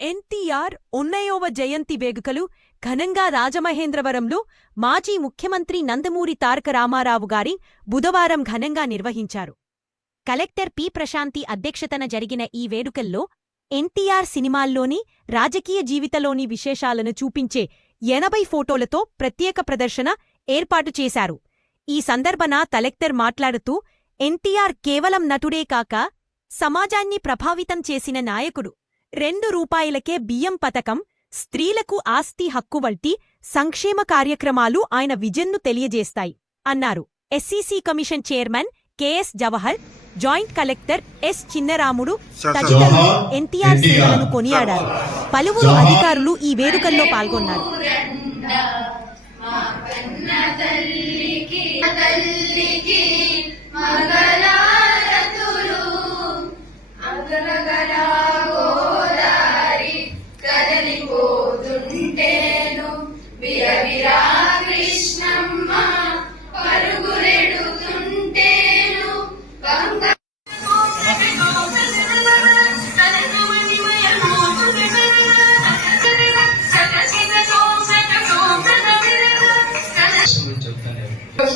ఎన్టీఆర్ 90వ జయంతి వేడుకలు ఘనంగా రాజమహేంద్రవరంలో మాజీ ముఖ్యమంత్రి నందమూరి తారక రామారావు గారి బుధవారం ఘనంగా నిర్వహించారు. Collector P. ప్రశాంతి అధ్యక్షతన జరిగిన ఈ వేడుకల్లో ఎన్టీఆర్ సినిమాల్లోని, రాజకీయ జీవితలోని విశేషాలను చూపించే 80 ఫోటోలతో ప్రత్యేక ప్రదర్శన ఏర్పాటు చేశారు. ఈ సందర్భన కలెక్టర్ మాట్లాడుతూ, ఎన్టీఆర్ కేవలం నటుడే కాక సమాజాన్ని ప్రభావితం చేసిన నాయకుడు. ₹2కే బియ్యం పథకం, స్త్రీలకు ఆస్తి హక్కు వంటి సంక్షేమ కార్యక్రమాలు ఆయన విజన్ను తెలియజేస్తాయి అన్నారు. SCC commission chairman KS Jawahar, joint collector S. Chinnaramudu తదితరులు ఎన్టీఆర్ సేవలను కొనియాడారు. పలువురు అధికారులు ఈ వేడుకల్లో పాల్గొన్నారు.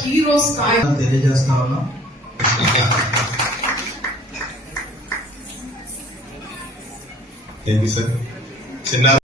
హీరో స్థాయి తెలియజేస్తా ఉన్నాం. Thank you sir. చిన్న